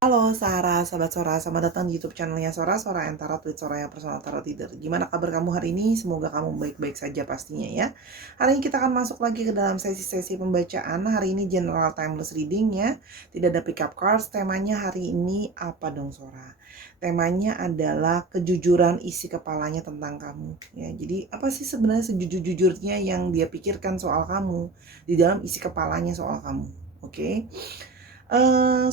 Halo Sarah, sahabat Sora, selamat datang di YouTube channelnya Sora, Sora and Tarot with Sora yang personal tarot reader. Gimana kabar kamu hari ini? Semoga kamu baik-baik saja pastinya ya. Hari ini kita akan masuk lagi ke dalam sesi-sesi pembacaan. Hari ini general timeless reading ya. Tidak ada pick up cards. Temanya hari ini apa dong Sora? Temanya adalah kejujuran isi kepalanya tentang kamu ya. Jadi apa sih sebenarnya sejujur-jujurnya yang dia pikirkan soal kamu di dalam isi kepalanya soal kamu? Oke.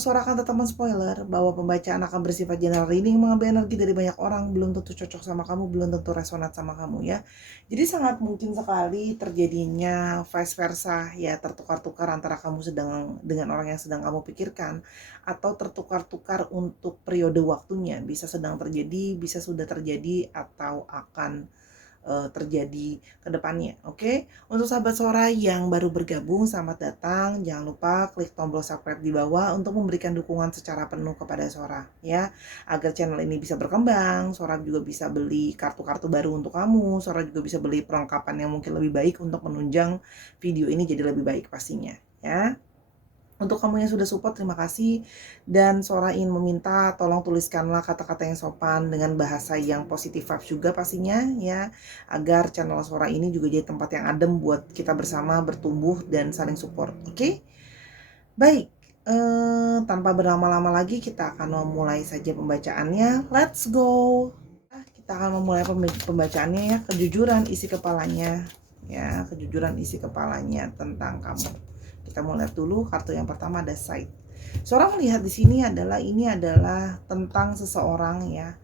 Suara akan tetap men-spoiler bahwa pembacaan akan bersifat general reading, mengambil energi dari banyak orang, belum tentu cocok sama kamu, belum tentu resonat sama kamu ya. Jadi sangat mungkin sekali terjadinya vice versa ya, tertukar-tukar antara kamu sedang dengan orang yang sedang kamu pikirkan, atau tertukar-tukar untuk periode waktunya, bisa sedang terjadi, bisa sudah terjadi, atau akan terjadi ke depannya. Oke, untuk sahabat Sora yang baru bergabung, selamat datang. Jangan lupa klik tombol subscribe di bawah untuk memberikan dukungan secara penuh kepada Sora ya, agar channel ini bisa berkembang. Sora juga bisa beli kartu-kartu baru untuk kamu. Sora juga bisa beli perlengkapan yang mungkin lebih baik untuk menunjang video ini jadi lebih baik pastinya ya. Untuk kamu yang sudah support, terima kasih. Dan Sora ingin meminta tolong tuliskanlah kata-kata yang sopan dengan bahasa yang positif vibes juga pastinya ya, agar channel Sora ini juga jadi tempat yang adem buat kita bersama bertumbuh dan saling support. Oke? Baik, tanpa berlama-lama lagi kita akan memulai saja pembacaannya. Let's go. Kita akan memulai pembacaannya ya, kejujuran isi kepalanya ya, kejujuran isi kepalanya tentang kamu. Kita mau lihat dulu kartu yang pertama, ada Side. Seorang melihat di sini adalah ini adalah tentang seseorang ya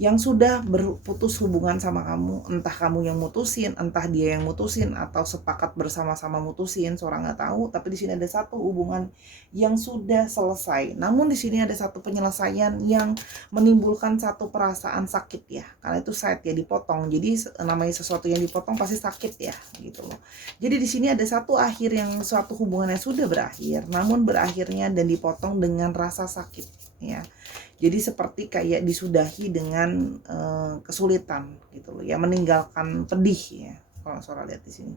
yang sudah berputus hubungan sama kamu, entah kamu yang mutusin, entah dia yang mutusin, atau sepakat bersama-sama mutusin, seorang nggak tahu. Tapi di sini ada satu hubungan yang sudah selesai. Namun di sini ada satu penyelesaian yang menimbulkan satu perasaan sakit ya, karena itu side ya, dipotong. Jadi namanya sesuatu yang dipotong pasti sakit ya, gitu loh. Jadi di sini ada satu akhir yang suatu hubungan yang sudah berakhir, namun berakhirnya dan dipotong dengan rasa sakit ya. Jadi seperti kayak disudahi dengan kesulitan gitu loh ya, meninggalkan pedih ya. Kalau Sora lihat di sini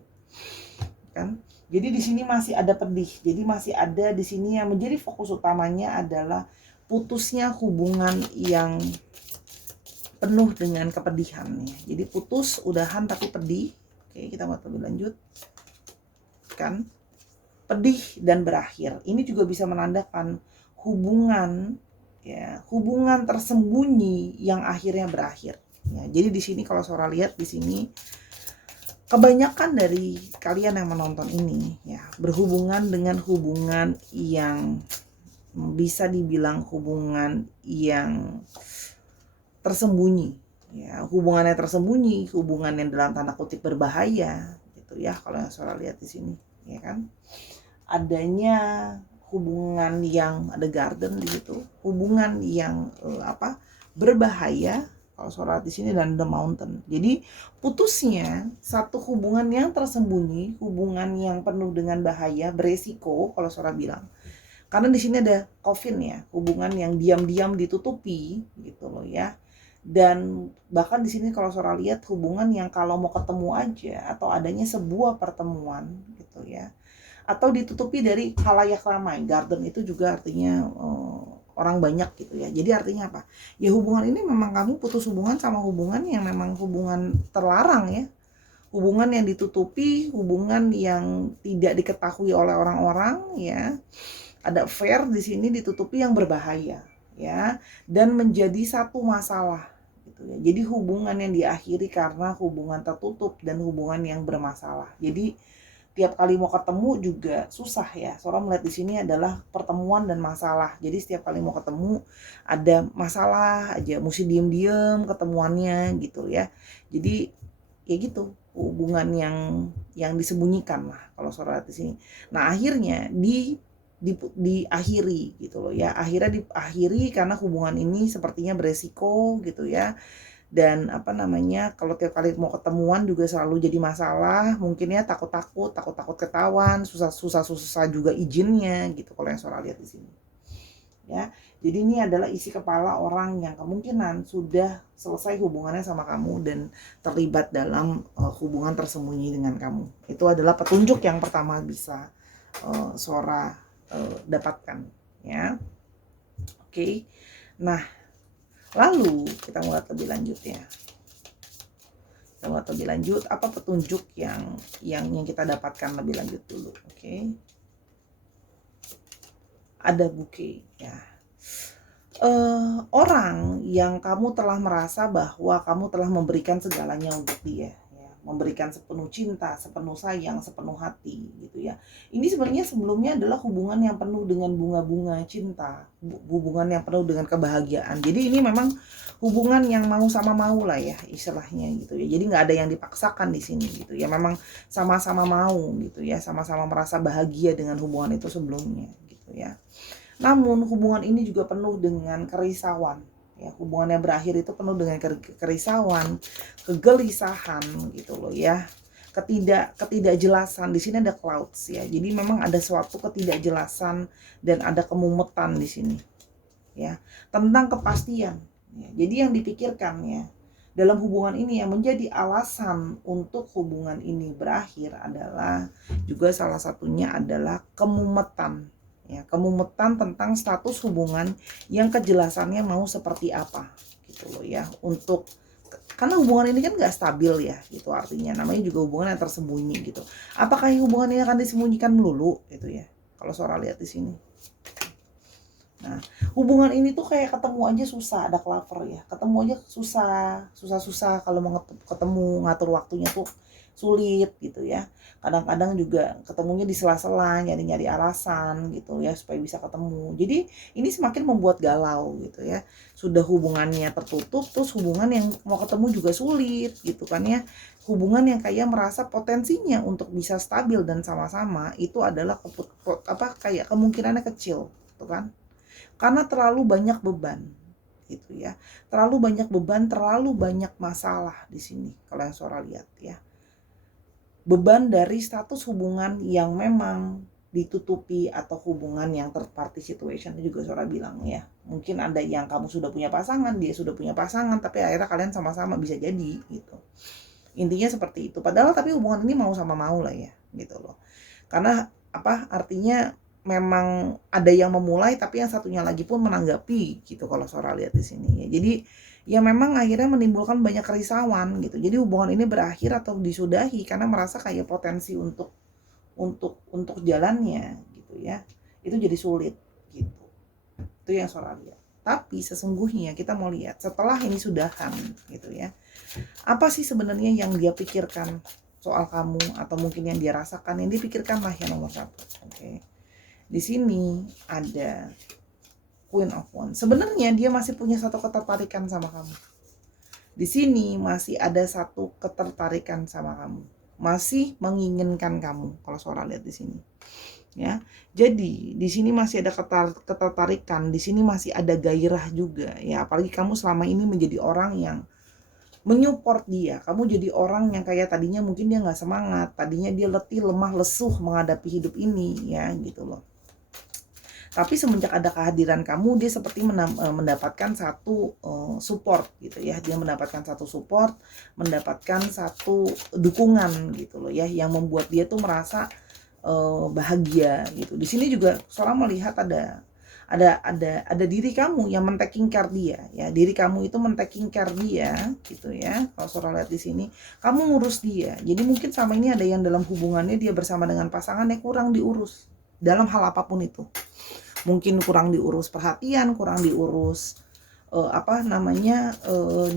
kan. Jadi di sini masih ada pedih. Jadi masih ada di sini yang menjadi fokus utamanya adalah putusnya hubungan yang penuh dengan kepedihan ya. Jadi putus, udahan tapi pedih. Oke, kita mau lebih lanjut. Kan? Pedih dan berakhir. Ini juga bisa menandakan hubungan ya, hubungan tersembunyi yang akhirnya berakhir ya. Jadi di sini kalau Sora lihat di sini, kebanyakan dari kalian yang menonton ini ya berhubungan dengan hubungan yang bisa dibilang hubungan yang tersembunyi ya, hubungannya tersembunyi, hubungan yang dalam tanda kutip berbahaya gitu ya, kalau yang Sora lihat di sini ya kan. Adanya hubungan yang ada garden di situ, hubungan yang berbahaya kalau Sora di sini, dan the mountain. Jadi putusnya satu hubungan yang tersembunyi, hubungan yang penuh dengan bahaya, beresiko kalau Sora bilang. Karena di sini ada coffin ya, hubungan yang diam-diam ditutupi gitu loh ya. Dan bahkan di sini kalau Sora lihat hubungan yang kalau mau ketemu aja atau adanya sebuah pertemuan gitu ya, atau ditutupi dari khalayak ramai. Garden itu juga artinya orang banyak gitu ya. Jadi artinya apa? Ya hubungan ini memang kamu putus hubungan sama hubungan yang memang hubungan terlarang ya. Hubungan yang ditutupi, hubungan yang tidak diketahui oleh orang-orang ya. Ada affair di sini ditutupi yang berbahaya ya, dan menjadi satu masalah gitu ya. Jadi hubungan yang diakhiri karena hubungan tertutup dan hubungan yang bermasalah. Jadi tiap kali mau ketemu juga susah ya. Seorang melihat di sini adalah pertemuan dan masalah. Jadi setiap kali mau ketemu ada masalah aja, mesti diem-diem ketemuannya gitu ya. Jadi kayak gitu, hubungan yang disembunyikan lah kalau Sora di sini. Nah, akhirnya diakhiri gitu loh ya. Akhirnya diakhiri karena hubungan ini sepertinya beresiko gitu ya. Dan kalau tiap kali mau ketemuan juga selalu jadi masalah, mungkin ya takut-takut ketahuan, susah juga izinnya gitu kalau yang Sora lihat di sini. Ya. Jadi ini adalah isi kepala orang yang kemungkinan sudah selesai hubungannya sama kamu dan terlibat dalam hubungan tersembunyi dengan kamu. Itu adalah petunjuk yang pertama bisa Sora dapatkan ya. Oke. Nah, lalu kita mulai lebih lanjut ya. Kita mulai lebih lanjut, apa petunjuk yang kita dapatkan lebih lanjut dulu. Oke. Ada bouquet ya. Orang yang kamu telah merasa bahwa kamu telah memberikan segalanya untuk dia, ya, memberikan sepenuh cinta, sepenuh sayang, sepenuh hati, gitu ya. Ini sebenarnya sebelumnya adalah hubungan yang penuh dengan bunga-bunga cinta, hubungan yang penuh dengan kebahagiaan. Jadi ini memang hubungan yang mau sama mau lah ya, istilahnya gitu ya. Jadi nggak ada yang dipaksakan di sini gitu ya. Memang sama-sama mau gitu ya, sama-sama merasa bahagia dengan hubungan itu sebelumnya gitu ya. Namun hubungan ini juga penuh dengan kerisauan. Ya, hubungannya berakhir itu penuh dengan kerisauan, kegelisahan gitu loh ya. Ketidakjelasan. Di sini ada clouds ya. Jadi memang ada suatu ketidakjelasan dan ada kemumetan di sini. Ya, tentang kepastian. Ya, jadi yang dipikirkan ya dalam hubungan ini yang menjadi alasan untuk hubungan ini berakhir adalah juga salah satunya adalah kemumetan. Ya, kemumetan tentang status hubungan yang kejelasannya mau seperti apa gitu loh ya. Karena hubungan ini kan gak stabil ya gitu, artinya namanya juga hubungan yang tersembunyi gitu. Apakah hubungan ini akan disembunyikan melulu gitu ya, kalau Sora lihat di sini. Nah, hubungan ini tuh kayak ketemu aja susah, ada klaver ya, ketemu aja susah kalau mau ketemu, ngatur waktunya tuh sulit gitu ya. Kadang-kadang juga ketemunya di sela-sela, nyari-nyari alasan gitu ya supaya bisa ketemu. Jadi ini semakin membuat galau gitu ya. Sudah hubungannya tertutup, terus hubungan yang mau ketemu juga sulit gitu kan ya. Hubungan yang kayak merasa potensinya untuk bisa stabil dan sama-sama itu adalah kayak kemungkinannya kecil gitu kan. Karena terlalu banyak beban gitu ya. Terlalu banyak beban, terlalu banyak masalah di sini kalau yang Sora lihat ya. Beban dari status hubungan yang memang ditutupi atau hubungan yang third party situation juga Sora bilang ya. Mungkin ada yang kamu sudah punya pasangan, dia sudah punya pasangan, tapi akhirnya kalian sama-sama bisa jadi gitu. Intinya seperti itu. Padahal tapi hubungan ini mau sama mau lah ya gitu loh. Karena artinya memang ada yang memulai tapi yang satunya lagi pun menanggapi gitu kalau Sora lihat di sini ya. Jadi ya memang akhirnya menimbulkan banyak kerisauan gitu. Jadi hubungan ini berakhir atau disudahi karena merasa kayak potensi untuk jalannya gitu ya. Itu jadi sulit gitu. Itu yang Sora lihat. Tapi sesungguhnya kita mau lihat setelah ini sudahan gitu ya. Apa sih sebenarnya yang dia pikirkan soal kamu atau mungkin yang dia rasakan, yang dipikirkanlah yang nomor satu. Oke. Di sini ada Queen of Wands. Sebenarnya dia masih punya satu ketertarikan sama kamu. Di sini masih ada satu ketertarikan sama kamu. Masih menginginkan kamu kalau Sora lihat di sini. Ya. Jadi di sini masih ada ketertarikan, di sini masih ada gairah juga ya. Apalagi kamu selama ini menjadi orang yang menyupport dia. Kamu jadi orang yang kayak tadinya mungkin dia nggak semangat, tadinya dia letih, lemah, lesuh menghadapi hidup ini ya gitu loh. Tapi semenjak ada kehadiran kamu, dia seperti mendapatkan satu support gitu ya. Dia mendapatkan satu support, mendapatkan satu dukungan gitu loh ya, yang membuat dia tuh merasa bahagia gitu. Di sini juga Sora melihat ada diri kamu yang men-taking care dia ya. Diri kamu itu men-taking care dia gitu ya. Kalau Sora lihat di sini, kamu ngurus dia. Jadi mungkin sama ini ada yang dalam hubungannya dia bersama dengan pasangannya kurang diurus dalam hal apapun itu. Mungkin kurang diurus perhatian, kurang diurus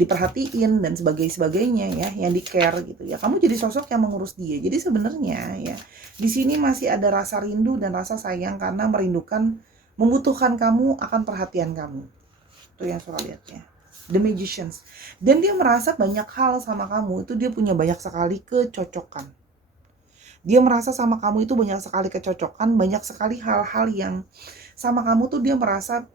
diperhatiin dan sebagainya ya, yang di care gitu ya. Kamu jadi sosok yang mengurus dia. Jadi sebenarnya ya di sini masih ada rasa rindu dan rasa sayang karena membutuhkan kamu akan perhatian kamu. Itu yang Sora lihat ya. The Magicians. Dan dia merasa banyak hal sama kamu itu dia punya banyak sekali kecocokan. Dia merasa sama kamu itu banyak sekali kecocokan, banyak sekali hal-hal yang sama kamu tuh dia merasa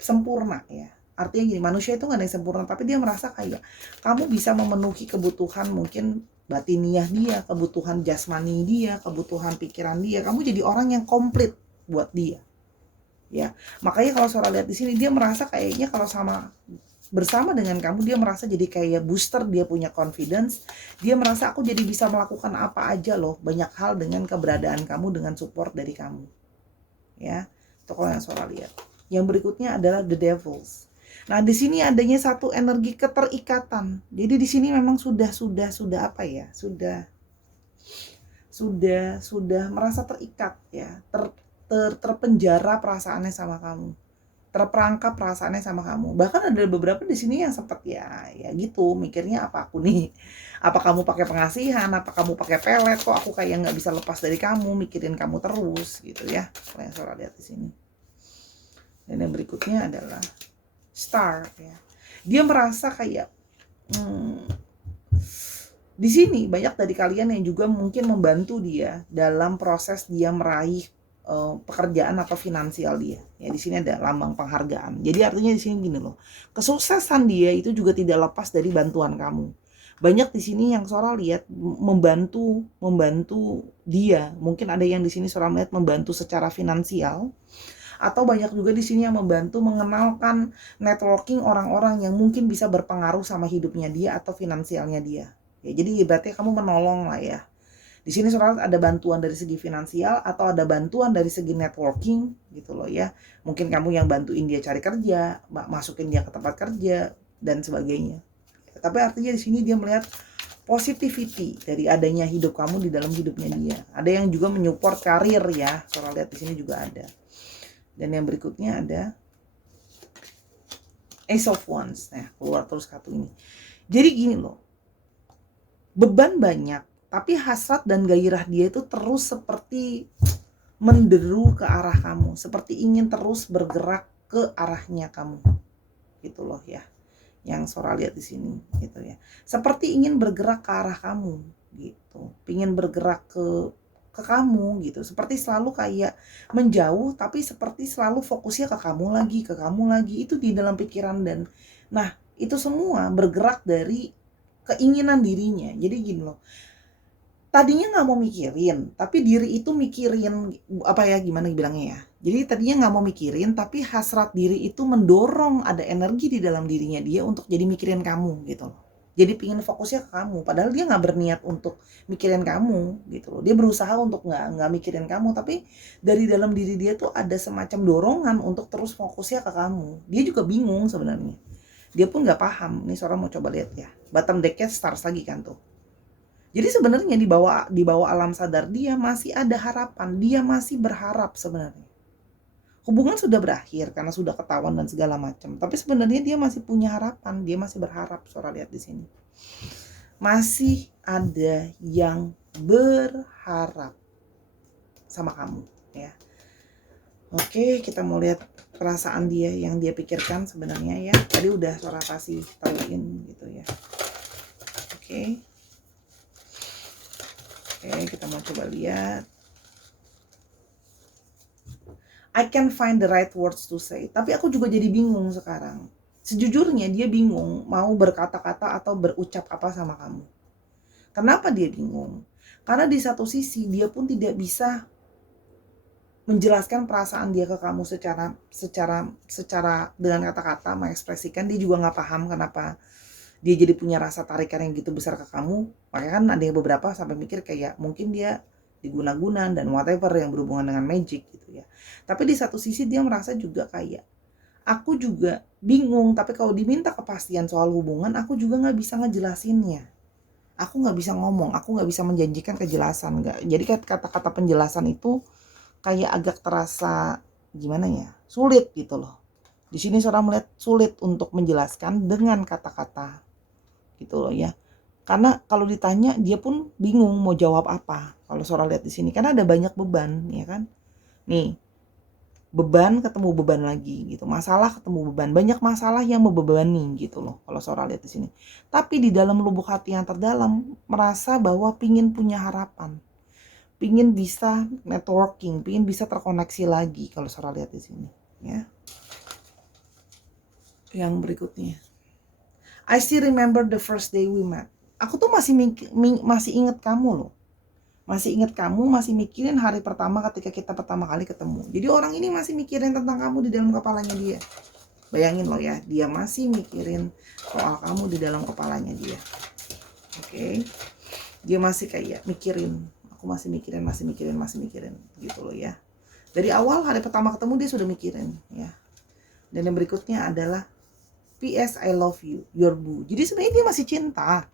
sempurna ya. Artinya gini, manusia itu gak ada yang sempurna, tapi dia merasa kayak kamu bisa memenuhi kebutuhan mungkin batiniah dia, kebutuhan jasmani dia, kebutuhan pikiran dia. Kamu jadi orang yang komplit buat dia. Ya, makanya kalau Sora lihat di sini dia merasa kayaknya kalau bersama dengan kamu dia merasa jadi kayak booster, dia punya confidence, dia merasa aku jadi bisa melakukan apa aja loh, banyak hal dengan keberadaan kamu, dengan support dari kamu. Ya, itu kalau yang Sora lihat. Yang berikutnya adalah the devils. Nah, di sini adanya satu energi keterikatan. Jadi di sini memang sudah apa ya? Sudah merasa terikat ya. Terpenjara perasaannya sama kamu. Terperangkap perasaannya sama kamu. Bahkan ada beberapa di sini yang sempat ya gitu, mikirnya apa aku nih? Apa kamu pakai pengasihan? Apa kamu pakai pelet? Kok aku kayak nggak bisa lepas dari kamu, mikirin kamu terus gitu ya. Kalau yang Sora lihat di sini. Dan yang berikutnya adalah Star ya. Dia merasa kayak di sini banyak dari kalian yang juga mungkin membantu dia dalam proses dia meraih pekerjaan atau finansial dia. Ya di sini ada lambang penghargaan. Jadi artinya di sini gini loh. Kesuksesan dia itu juga tidak lepas dari bantuan kamu. Banyak di sini yang Sora lihat membantu dia. Mungkin ada yang di sini Sora lihat membantu secara finansial. Atau banyak juga di sini yang membantu mengenalkan networking orang-orang yang mungkin bisa berpengaruh sama hidupnya dia atau finansialnya dia. Ya, jadi berarti kamu menolong lah ya. Di sini Sora ada bantuan dari segi finansial atau ada bantuan dari segi networking gitu loh ya. Mungkin kamu yang bantuin dia cari kerja, masukin dia ke tempat kerja dan sebagainya. Tapi artinya di sini dia melihat positivity dari adanya hidup kamu di dalam hidupnya dia. Ada yang juga menyupport karir ya. Sora lihat di sini juga ada. Dan yang berikutnya ada Ace of Wands. Nah, keluar terus kartu ini. Jadi gini loh. Beban banyak, tapi hasrat dan gairah dia itu terus seperti menderu ke arah kamu, seperti ingin terus bergerak ke arahnya kamu. Gitu loh ya. Yang Sora lihat di sini gitu ya. Seperti ingin bergerak ke arah kamu gitu. Ingin bergerak ke kamu gitu, seperti selalu kayak menjauh tapi seperti selalu fokusnya ke kamu lagi itu di dalam pikiran. Dan nah itu semua bergerak dari keinginan dirinya. Jadi gini loh, tadinya nggak mau mikirin tapi diri itu mikirin apa ya, gimana bilangnya ya, jadi tadinya nggak mau mikirin tapi hasrat diri itu mendorong ada energi di dalam dirinya dia untuk jadi mikirin kamu gitu loh. Jadi pingin fokusnya ke kamu, padahal dia nggak berniat untuk mikirin kamu gitu loh. Dia berusaha untuk nggak mikirin kamu, tapi dari dalam diri dia tuh ada semacam dorongan untuk terus fokusnya ke kamu. Dia juga bingung sebenarnya. Dia pun nggak paham. Nih Sora mau coba lihat ya. Bottom decknya stars lagi kan tuh. Jadi sebenarnya di bawah alam sadar dia masih ada harapan. Dia masih berharap sebenarnya. Hubungan sudah berakhir karena sudah ketahuan dan segala macam. Tapi sebenarnya dia masih punya harapan, dia masih berharap. Sora lihat di sini. Masih ada yang berharap sama kamu, ya. Oke, kita mau lihat perasaan dia yang dia pikirkan sebenarnya ya. Tadi udah Sora kasih tauin gitu ya. Oke. Oke, kita mau coba lihat. I can find the right words to say. Tapi aku juga jadi bingung sekarang. Sejujurnya dia bingung mau berkata-kata atau berucap apa sama kamu. Kenapa dia bingung? Karena di satu sisi dia pun tidak bisa menjelaskan perasaan dia ke kamu secara dengan kata-kata, mengekspresikan. Dia juga nggak paham kenapa dia jadi punya rasa tarikan yang gitu besar ke kamu. Makanya kan ada yang beberapa sampai mikir kayak mungkin dia diguna-guna dan whatever yang berhubungan dengan magic gitu ya. Tapi di satu sisi dia merasa juga kayak aku juga bingung, tapi kalau diminta kepastian soal hubungan aku juga nggak bisa ngejelasinnya. Aku nggak bisa ngomong, aku nggak bisa menjanjikan kejelasan, nggak. Jadi kata-kata penjelasan itu kayak agak terasa gimana ya, sulit gitu loh. Di sini Sora melihat sulit untuk menjelaskan dengan kata-kata gitu loh ya. Karena kalau ditanya dia pun bingung mau jawab apa. Kalau Sora lihat di sini karena ada banyak beban ya kan. Nih, beban ketemu beban lagi gitu. Masalah ketemu beban. Banyak masalah yang membebani gitu loh kalau Sora lihat di sini. Tapi di dalam lubuk hati yang terdalam merasa bahwa pingin punya harapan. Pingin bisa networking, pingin bisa terkoneksi lagi kalau Sora lihat di sini ya. Yang berikutnya. I still remember the first day we met. Aku tuh masih inget kamu loh. Masih inget kamu, masih mikirin hari pertama ketika kita pertama kali ketemu. Jadi orang ini masih mikirin tentang kamu di dalam kepalanya dia. Bayangin loh ya, dia masih mikirin soal kamu di dalam kepalanya dia. Oke. Dia masih kayak mikirin, aku masih mikirin gitu loh ya. Dari awal hari pertama ketemu dia sudah mikirin ya. Dan yang berikutnya adalah PS I love you, your boo. Jadi sebenarnya dia masih cinta.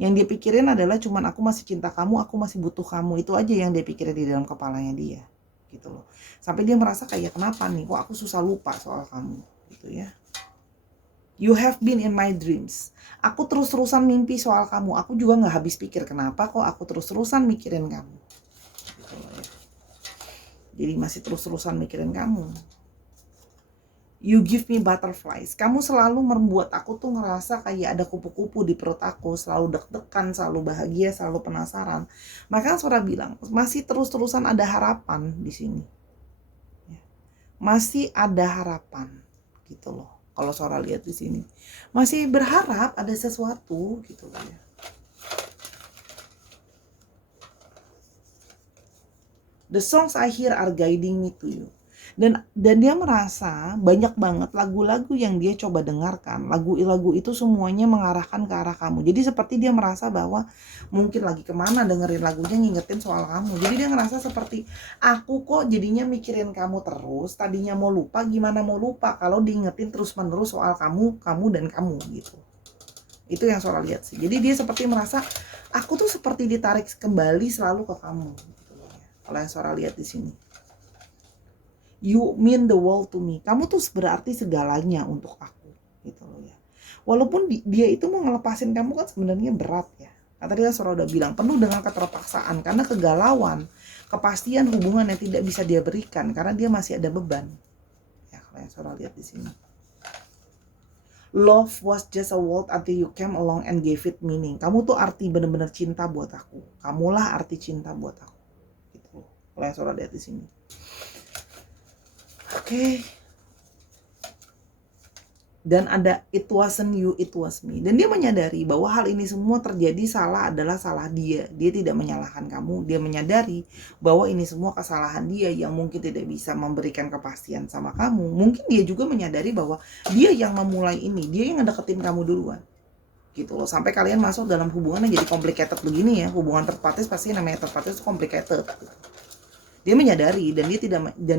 Yang dia pikirin adalah cuman aku masih cinta kamu, aku masih butuh kamu. Itu aja yang dia pikirin di dalam kepalanya dia. Gitu loh. Sampai dia merasa kayak kenapa nih, kok aku susah lupa soal kamu. Gitu ya. You have been in my dreams. Aku terus-terusan mimpi soal kamu. Aku juga gak habis pikir kenapa kok aku terus-terusan mikirin kamu. Gitu loh ya. Jadi masih terus-terusan mikirin kamu. You give me butterflies. Kamu selalu membuat aku tuh ngerasa kayak ada kupu-kupu di perut aku. Selalu deg-degan, selalu bahagia, selalu penasaran. Maka Sora bilang, masih terus-terusan ada harapan di sini. Masih ada harapan. Gitu loh. Kalau Sora lihat di sini. Masih berharap ada sesuatu gitu loh ya. The songs I hear are guiding me to you. Dan dia merasa banyak banget lagu-lagu yang dia coba dengarkan. Lagu-lagu itu semuanya mengarahkan ke arah kamu. Jadi seperti dia merasa bahwa mungkin lagi kemana dengerin lagunya ngingetin soal kamu. Jadi dia ngerasa seperti aku kok jadinya mikirin kamu terus. Tadinya mau lupa, gimana mau lupa kalau diingetin terus-menerus soal kamu, kamu dan kamu gitu. Itu yang Sora lihat sih. Jadi dia seperti merasa aku tuh seperti ditarik kembali selalu ke kamu. Gitu ya. Kalau yang Sora lihat di sini. You mean the world to me. Kamu tuh berarti segalanya untuk aku, gitu loh ya. Walaupun dia itu mau ngelepasin kamu kan sebenarnya berat ya. Nah, tadi kan Sora udah bilang penuh dengan keterpaksaan karena kegalauan, kepastian hubungan yang tidak bisa dia berikan karena dia masih ada beban. Ya, kalau yang Sora lihat di sini. Love was just a word until you came along and gave it meaning. Kamu tuh arti bener-bener cinta buat aku. Kamulah arti cinta buat aku. Gitu. Kalau yang Sora lihat di sini. Oke. Dan ada it wasn't you, it was me. Dan dia menyadari bahwa hal ini semua terjadi adalah salah dia. Dia tidak menyalahkan kamu. Dia menyadari bahwa ini semua kesalahan dia yang mungkin tidak bisa memberikan kepastian sama kamu. Mungkin dia juga menyadari bahwa dia yang memulai ini. Dia yang ngedeketin kamu duluan. Gitu loh. Sampai kalian masuk dalam hubungan yang jadi complicated begini ya. Hubungan third party pasti namanya third party itu complicated. Dia menyadari dan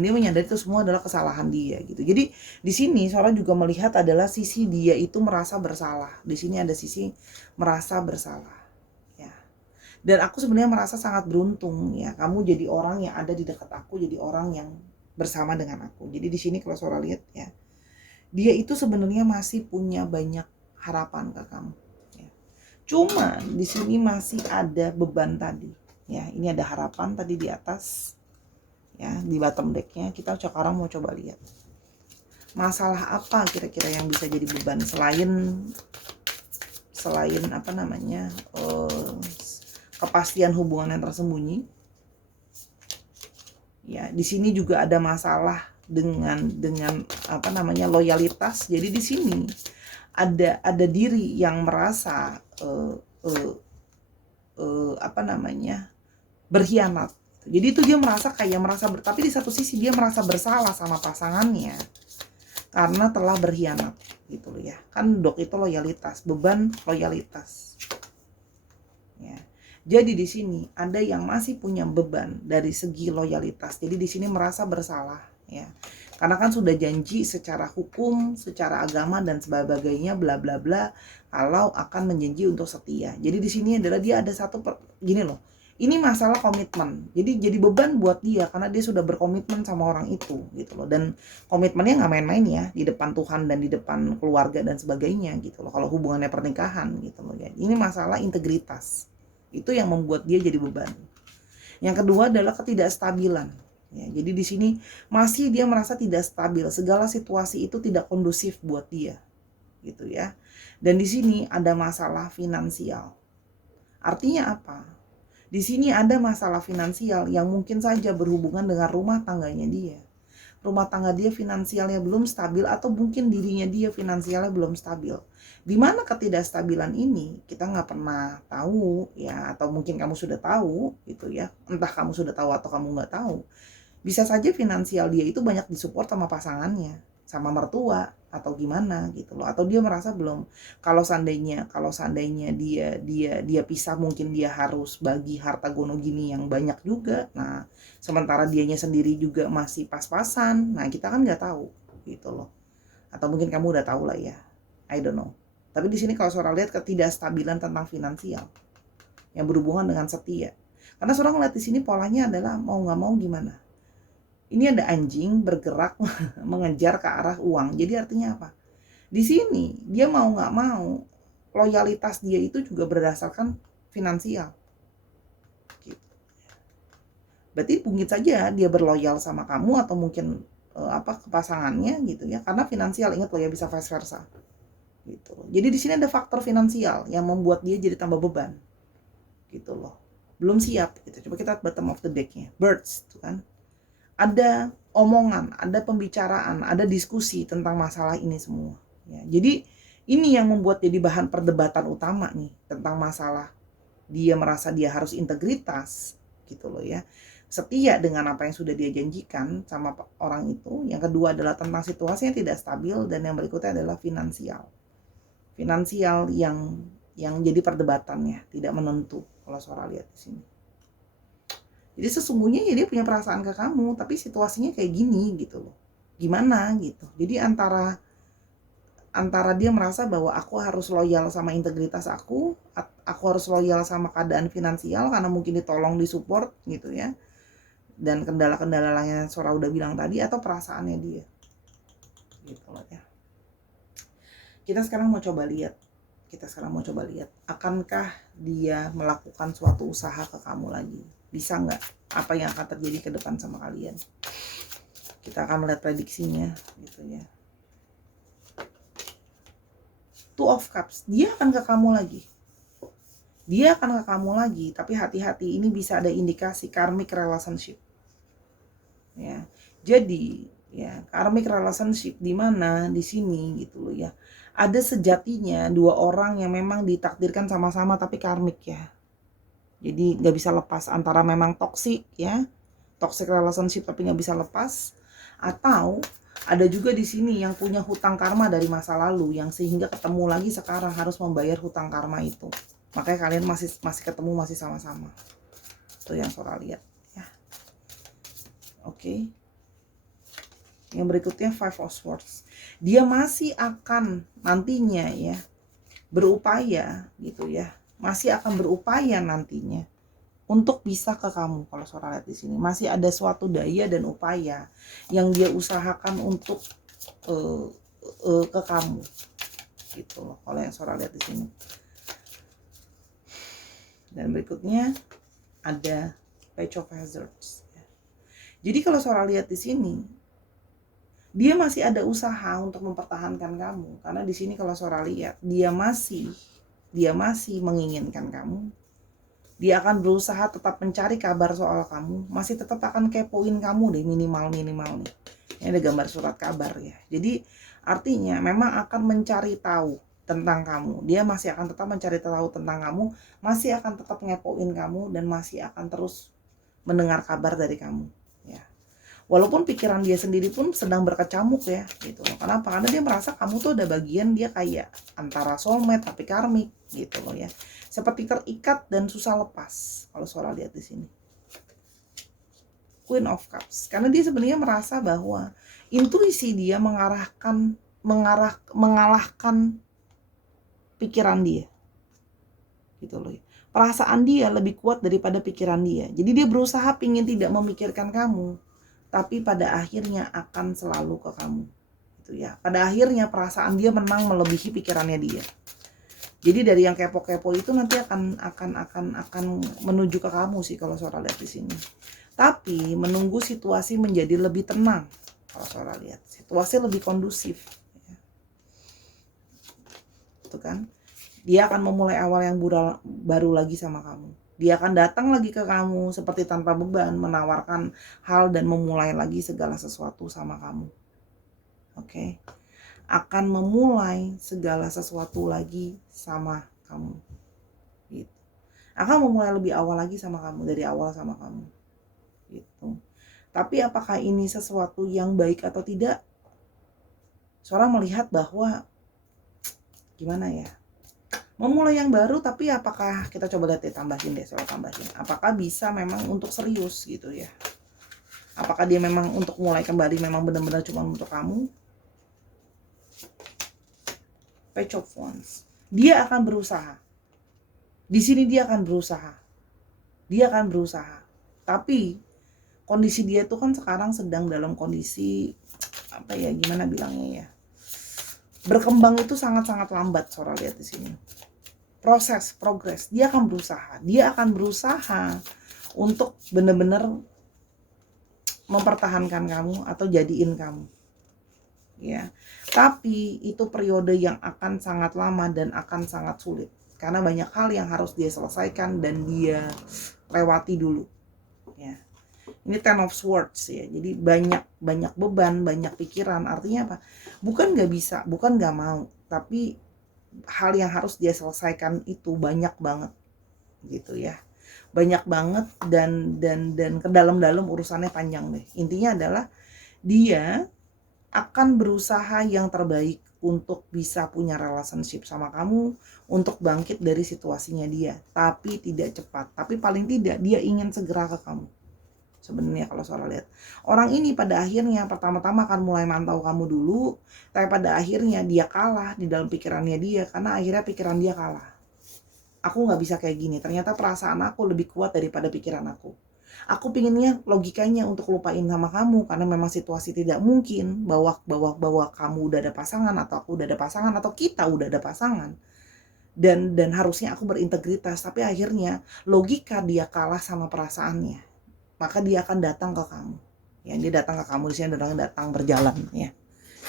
dia menyadari itu semua adalah kesalahan dia gitu. Jadi di sini Sora juga melihat adalah sisi dia itu merasa bersalah. Di sini ada sisi merasa bersalah ya. Dan aku sebenarnya merasa sangat beruntung ya, kamu jadi orang yang ada di dekat aku, jadi orang yang bersama dengan aku. Jadi di sini kalau Sora lihat ya, dia itu sebenarnya masih punya banyak harapan ke kamu ya. Cuma di sini masih ada beban tadi ya. Ini ada harapan tadi di atas ya, di bottom decknya. Kita sekarang mau coba lihat masalah apa kira-kira yang bisa jadi beban selain apa namanya kepastian hubungan yang tersembunyi ya. Di sini juga ada masalah dengan apa namanya loyalitas. Jadi di sini ada diri yang merasa apa namanya berkhianat. Jadi itu dia merasa tapi di satu sisi dia merasa bersalah sama pasangannya karena telah berkhianat gitu loh ya. Kan dok itu loyalitas, beban loyalitas. Ya. Jadi di sini ada yang masih punya beban dari segi loyalitas. Jadi di sini merasa bersalah ya. Karena kan sudah janji secara hukum, secara agama dan sebagainya bla bla bla kalau akan menjanji untuk setia. Jadi di sini adalah dia ada gini loh. Ini masalah komitmen. Jadi beban buat dia karena dia sudah berkomitmen sama orang itu gitu loh. Dan komitmennya nggak main-main ya, di depan Tuhan dan di depan keluarga dan sebagainya gitu loh. Kalau hubungannya pernikahan gitu loh ya. Ini masalah integritas. Itu yang membuat dia jadi beban. Yang kedua adalah ketidakstabilan. Ya, jadi di sini masih dia merasa tidak stabil. Segala situasi itu tidak kondusif buat dia. Gitu ya. Dan di sini ada masalah finansial. Artinya apa? Di sini ada masalah finansial yang mungkin saja berhubungan dengan rumah tangganya dia. Rumah tangga dia finansialnya belum stabil atau mungkin dirinya dia finansialnya belum stabil. Di mana ketidakstabilan ini kita nggak pernah tahu ya, atau mungkin kamu sudah tahu gitu ya. Entah kamu sudah tahu atau kamu nggak tahu. Bisa saja finansial dia itu banyak disupport sama pasangannya, sama mertua atau gimana gitu loh. Atau dia merasa belum, kalau seandainya dia pisah mungkin dia harus bagi harta gono gini yang banyak juga. Nah, sementara dianya sendiri juga masih pas-pasan. Nah, kita kan nggak tahu gitu loh. Atau mungkin kamu udah tahu lah ya, I don't know. Tapi di sini kalau Sora lihat ketidakstabilan tentang finansial yang berhubungan dengan setia. Karena Sora ngeliat di sini polanya adalah mau nggak mau gimana. Ini ada anjing bergerak mengejar ke arah uang. Jadi artinya apa? Di sini dia mau nggak mau loyalitas dia itu juga berdasarkan finansial. Gitu. Berarti mungkin saja dia berloyal sama kamu atau mungkin ke pasangannya gitu ya, karena finansial. Ingat loh ya, bisa vice versa gitu. Jadi di sini ada faktor finansial yang membuat dia jadi tambah beban gitu loh, belum siap gitu. Coba kita bottom of the decknya, birds tuh kan, ada omongan, ada pembicaraan, ada diskusi tentang masalah ini semua ya. Jadi ini yang membuat jadi bahan perdebatan utama nih, tentang masalah dia merasa dia harus integritas gitu loh ya, setia dengan apa yang sudah dia janjikan sama orang itu. Yang kedua adalah tentang situasi yang tidak stabil, dan yang berikutnya adalah finansial yang jadi perdebatannya, tidak menentu kalau Sora lihat di sini. Jadi sesungguhnya ya dia punya perasaan ke kamu, tapi situasinya kayak gini gitu loh, gimana gitu. Jadi antara dia merasa bahwa aku harus loyal sama integritas aku harus loyal sama keadaan finansial karena mungkin ditolong, disupport gitu ya, dan kendala-kendala lainnya Sora udah bilang tadi, atau perasaannya dia gitu loh ya. Kita sekarang mau coba lihat, akankah dia melakukan suatu usaha ke kamu lagi? Bisa nggak? Apa yang akan terjadi ke depan sama kalian? Kita akan melihat prediksinya gitu ya. Two of Cups, dia akan ke kamu lagi. Tapi hati-hati, ini bisa ada indikasi karmic relationship ya. Jadi ya, karmic relationship di mana di sini gitu loh ya. Ada sejatinya dua orang yang memang ditakdirkan sama-sama tapi karmik ya. Jadi nggak bisa lepas, antara memang toxic ya, toxic relationship tapi nggak bisa lepas, atau ada juga di sini yang punya hutang karma dari masa lalu yang sehingga ketemu lagi sekarang harus membayar hutang karma itu. Makanya kalian masih ketemu, masih sama-sama. Itu yang Sora lihat ya. Oke. Yang berikutnya Five of Swords. Dia masih akan nantinya ya berupaya gitu ya. Masih akan berupaya nantinya untuk bisa ke kamu. Kalau Sora lihat di sini masih ada suatu daya dan upaya yang dia usahakan untuk ke kamu. Gitu loh kalau yang Sora lihat di sini. Dan berikutnya ada Page of Hazards. Jadi kalau Sora lihat di sini, dia masih ada usaha untuk mempertahankan kamu, karena di sini kalau Sora lihat dia masih menginginkan kamu. Dia akan berusaha tetap mencari kabar soal kamu, masih tetap akan kepoin kamu deh minimal nih. Ini ada gambar surat kabar ya. Jadi artinya memang akan mencari tahu tentang kamu. Dia masih akan tetap mencari tahu tentang kamu, masih akan tetap ngepoin kamu, dan masih akan terus mendengar kabar dari kamu ya. Walaupun pikiran dia sendiri pun sedang berkecamuk ya gitu. Kenapa? Karena dia merasa kamu tuh ada bagian dia kayak antara soulmate tapi karmik gitu loh ya. Seperti terikat dan susah lepas kalau Sora lihat di sini. Queen of Cups. Karena dia sebenarnya merasa bahwa intuisi dia mengalahkan pikiran dia. Gitu loh ya. Perasaan dia lebih kuat daripada pikiran dia. Jadi dia berusaha pingin tidak memikirkan kamu, tapi pada akhirnya akan selalu ke kamu gitu ya. Pada akhirnya perasaan dia menang melebihi pikirannya dia. Jadi dari yang kepo-kepo itu nanti akan menuju ke kamu sih kalau Sora lihat di sini. Tapi menunggu situasi menjadi lebih tenang. Kalau Sora lihat situasi lebih kondusif ya. Itu kan. Dia akan memulai awal yang baru lagi sama kamu. Dia akan datang lagi ke kamu seperti tanpa beban, menawarkan hal dan memulai lagi segala sesuatu sama kamu. Oke. Akan memulai segala sesuatu lagi sama kamu. Gitu. Akan memulai lebih awal lagi sama kamu, dari awal sama kamu. Gitu. Tapi apakah ini sesuatu yang baik atau tidak? Sora melihat bahwa gimana ya? Memulai yang baru, tapi apakah kita coba lihat deh, tambahin. Apakah bisa memang untuk serius gitu ya? Apakah dia memang untuk mulai kembali memang benar-benar cuma untuk kamu? Page of Wands. Dia akan berusaha. Di sini dia akan berusaha. Dia akan berusaha. Tapi kondisi dia tuh kan sekarang sedang dalam kondisi apa ya, gimana bilangnya ya? Berkembang itu sangat-sangat lambat, Sora lihat di sini. Progres. Dia akan berusaha. Dia akan berusaha untuk benar-benar mempertahankan kamu atau jadiin kamu. Ya. Tapi itu periode yang akan sangat lama dan akan sangat sulit. Karena banyak hal yang harus dia selesaikan dan dia lewati dulu. Ya. Ini Ten of Swords ya. Jadi banyak beban, banyak pikiran. Artinya apa? Bukan nggak bisa, bukan nggak mau, tapi hal yang harus dia selesaikan itu banyak banget gitu ya. Banyak banget dan ke dalam-dalam urusannya panjang deh. Intinya adalah dia akan berusaha yang terbaik untuk bisa punya relationship sama kamu, untuk bangkit dari situasinya dia, tapi tidak cepat. Tapi paling tidak dia ingin segera ke kamu. Sebenarnya kalau Sora lihat, orang ini pada akhirnya pertama-tama akan mulai mantau kamu dulu, tapi pada akhirnya dia kalah di dalam pikirannya dia, karena akhirnya pikiran dia kalah. Aku nggak bisa kayak gini, ternyata perasaan aku lebih kuat daripada pikiran aku. Aku pinginnya logikanya untuk lupain sama kamu, karena memang situasi tidak mungkin bahwa kamu udah ada pasangan, atau aku udah ada pasangan, atau kita udah ada pasangan. Dan harusnya aku berintegritas, tapi akhirnya logika dia kalah sama perasaannya. Maka dia akan datang ke kamu. Ya, dia datang ke kamu, di sini datang berjalan ya.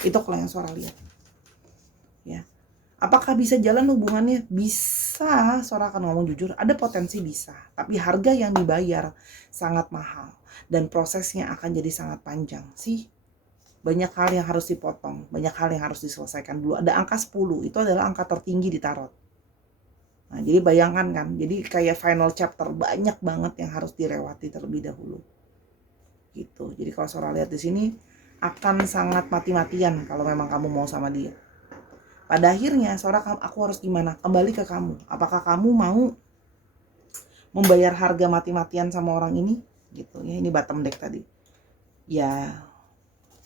Itu kalau yang Sora lihat. Ya. Apakah bisa jalan hubungannya? Bisa, Sora akan ngomong jujur, ada potensi bisa. Tapi harga yang dibayar sangat mahal. Dan prosesnya akan jadi sangat panjang sih. Banyak hal yang harus dipotong, banyak hal yang harus diselesaikan dulu. Ada angka 10, itu adalah angka tertinggi di tarot. Nah, jadi bayangkan kan, jadi kayak final chapter, banyak banget yang harus dilewati terlebih dahulu. Gitu. Jadi kalau Sora lihat di sini, akan sangat mati-matian kalau memang kamu mau sama dia. Pada akhirnya, Sora, aku harus gimana? Kembali ke kamu. Apakah kamu mau membayar harga mati-matian sama orang ini? Gitu ya. Ini bottom deck tadi. Ya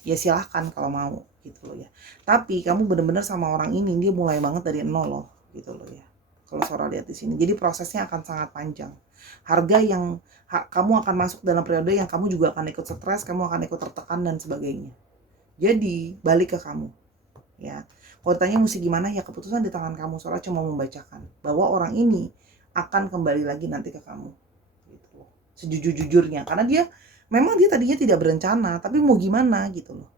silahkan kalau mau gitu loh ya. Tapi kamu benar-benar sama orang ini, dia mulai banget dari nol loh, gitu loh ya. Kalau Sora lihat di sini. Jadi prosesnya akan sangat panjang. Harga yang kamu akan masuk dalam periode yang kamu juga akan ikut stres, kamu akan ikut tertekan dan sebagainya. Jadi balik ke kamu. Ya. Kalau ditanya mesti gimana, ya keputusan di tangan kamu. Sora cuma membacakan bahwa orang ini akan kembali lagi nanti ke kamu. Gitu. Sejujur-jujurnya, karena dia memang dia tadinya tidak berencana, tapi mau gimana gitu loh.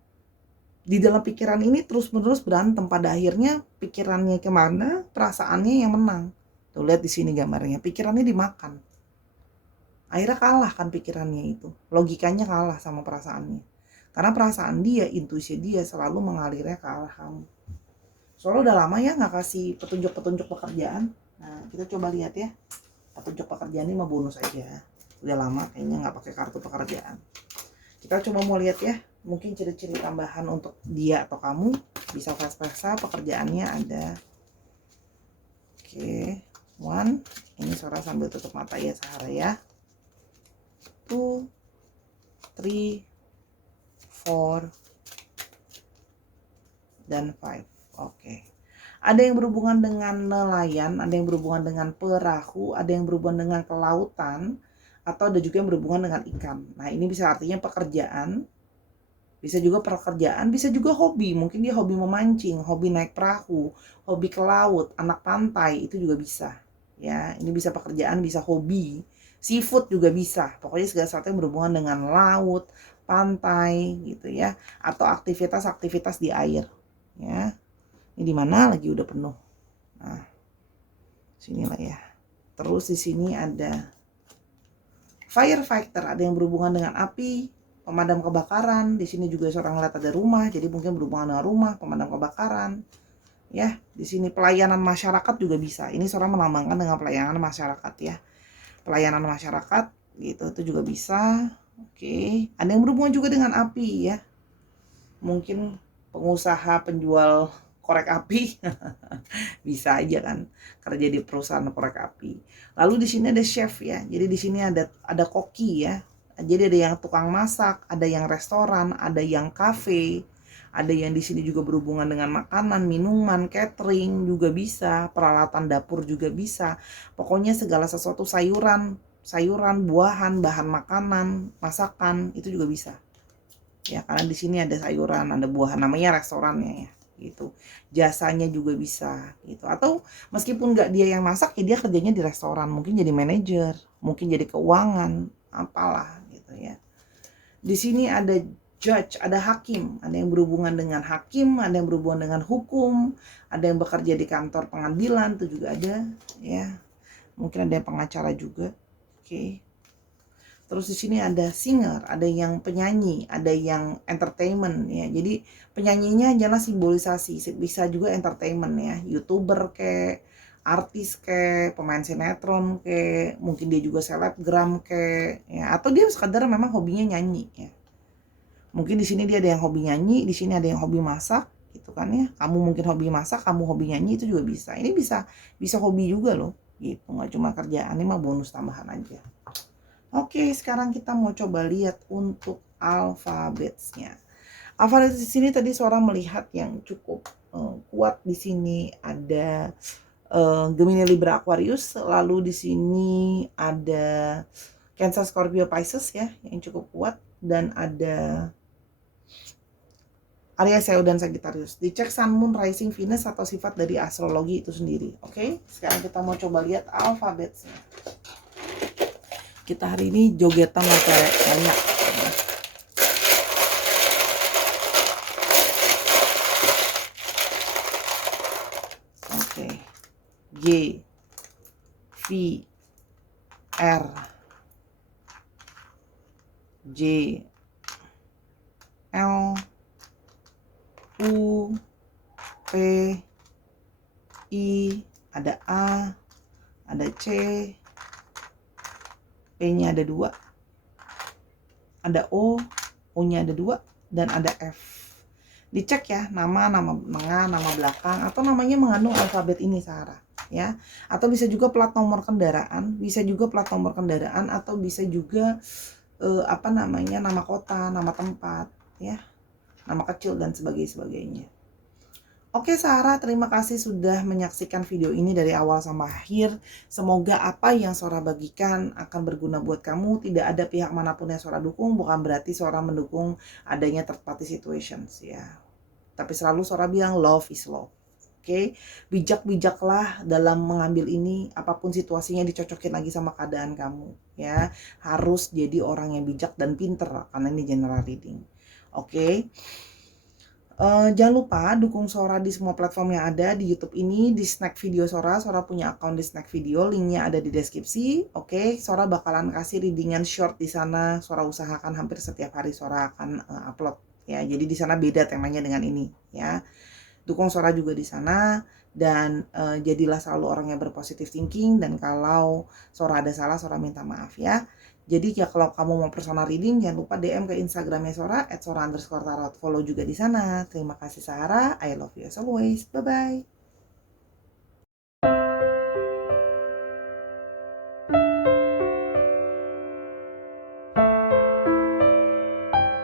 Di dalam pikiran ini terus-menerus berantem, pada akhirnya pikirannya kemana, perasaannya yang menang. Tuh lihat di sini gambarnya, pikirannya dimakan. Akhirnya kalah kan pikirannya itu, logikanya kalah sama perasaannya. Karena perasaan dia, intuisi dia selalu mengalirnya ke arah kamu. Soalnya udah lama ya nggak kasih petunjuk-petunjuk pekerjaan. Nah kita coba lihat ya, petunjuk pekerjaan ini mah bonus aja. Udah lama kayaknya nggak pakai kartu pekerjaan. Kita coba mau lihat ya, mungkin ciri-ciri tambahan untuk dia atau kamu. Bisa versa pekerjaannya ada. Oke, one. Ini Sora sambil tutup mata ya Sahara ya. 2, 3, 4, dan 5. Oke. Ada yang berhubungan dengan nelayan, ada yang berhubungan dengan perahu, ada yang berhubungan dengan kelautan, atau ada juga yang berhubungan dengan ikan. Nah, ini bisa artinya pekerjaan, bisa juga pekerjaan, bisa juga hobi. Mungkin dia hobi memancing, hobi naik perahu, hobi ke laut, anak pantai, itu juga bisa. Ya, ini bisa pekerjaan, bisa hobi. Seafood juga bisa. Pokoknya segala sesuatu yang berhubungan dengan laut, pantai gitu ya, atau aktivitas-aktivitas di air. Ya. Ini di mana lagi udah penuh. Nah, sinilah ya. Terus di sini ada firefighter, ada yang berhubungan dengan api, pemadam kebakaran. Di sini juga seorang ngeliat ada rumah, jadi mungkin berhubungan dengan rumah, pemadam kebakaran. Ya, di sini pelayanan masyarakat juga bisa. Ini seorang melambangkan dengan pelayanan masyarakat ya. Pelayanan masyarakat gitu, itu juga bisa. Oke, ada yang berhubungan juga dengan api ya. Mungkin pengusaha penjual korek api bisa aja kan kerja di perusahaan korek api. Lalu di sini ada chef ya, jadi di sini ada koki ya, jadi ada yang tukang masak, ada yang restoran, ada yang kafe, Ada yang di sini juga berhubungan dengan makanan, minuman, catering juga bisa, peralatan dapur juga bisa. Pokoknya segala sesuatu sayuran, buahan, bahan makanan, masakan itu juga bisa. Ya, karena di sini ada sayuran, ada buahan, namanya restorannya ya gitu. Jasanya juga bisa gitu. Atau meskipun nggak dia yang masak ya dia kerjanya di restoran, mungkin jadi manajer, mungkin jadi keuangan, apalah gitu ya. Di sini ada judge, ada hakim, ada yang berhubungan dengan hakim, ada yang berhubungan dengan hukum, ada yang bekerja di kantor pengadilan itu juga ada ya. Mungkin ada yang pengacara juga. Oke. Terus di sini ada singer, ada yang penyanyi, ada yang entertainment ya. Jadi penyanyinya adalah simbolisasi, bisa juga entertainment ya. YouTuber kayak artis kayak pemain sinetron kayak mungkin dia juga selebgram kayak ya, atau dia sekadar memang hobinya nyanyi ya. Mungkin di sini dia ada yang hobi nyanyi, di sini ada yang hobi masak gitu kan ya. Kamu mungkin hobi masak, kamu hobi nyanyi itu juga bisa. Ini bisa hobi juga loh gitu, nggak cuma kerjaan, ini mah bonus tambahan aja. Oke, sekarang kita mau coba lihat untuk alfabetnya. Alfabet di sini tadi Sora melihat yang cukup kuat di sini ada Gemini, Libra, Aquarius, lalu di sini ada Cancer, Scorpio, Pisces ya yang cukup kuat, dan ada Aries, Leo, dan Sagittarius. Dicek Sun, Moon, Rising, Venus atau sifat dari astrologi itu sendiri. Oke, sekarang kita mau coba lihat alfabetnya. Kita hari ini jogetan sampai banyak. Oke. G, V, R, J, L, U, P, I, ada A, ada C, P-nya ada 2, ada O, O-nya ada 2, dan ada F. Dicek ya, nama tengah, nama belakang, atau namanya mengandung alfabet ini Sarah ya. Atau bisa juga plat nomor kendaraan, atau bisa juga nama kota, nama tempat ya, nama kecil dan sebagainya. Oke Sarah, terima kasih sudah menyaksikan video ini dari awal sampai akhir. Semoga apa yang Sora bagikan akan berguna buat kamu. Tidak ada pihak manapun yang Sora dukung, bukan berarti Sora mendukung adanya third party situations ya. Tapi selalu Sora bilang love is love. Oke, bijak-bijaklah dalam mengambil ini, apapun situasinya dicocokin lagi sama keadaan kamu ya. Harus jadi orang yang bijak dan pinter karena ini general reading. Oke. Jangan lupa dukung Sora di semua platform yang ada di YouTube ini, di Snack Video Sora. Sora punya akun di Snack Video, linknya ada di deskripsi. Oke, Sora bakalan kasih readingan short di sana. Sora usahakan hampir setiap hari Sora akan upload ya. Jadi di sana beda temanya dengan ini ya. Dukung Sora juga di sana, dan jadilah selalu orang yang berpositif thinking, dan kalau Sora ada salah Sora minta maaf ya. Jadi ya kalau kamu mau personal reading jangan lupa DM ke Instagramnya Sora @sora_tarot. Follow juga di sana. Terima kasih Sarah, I love you as always. Bye bye.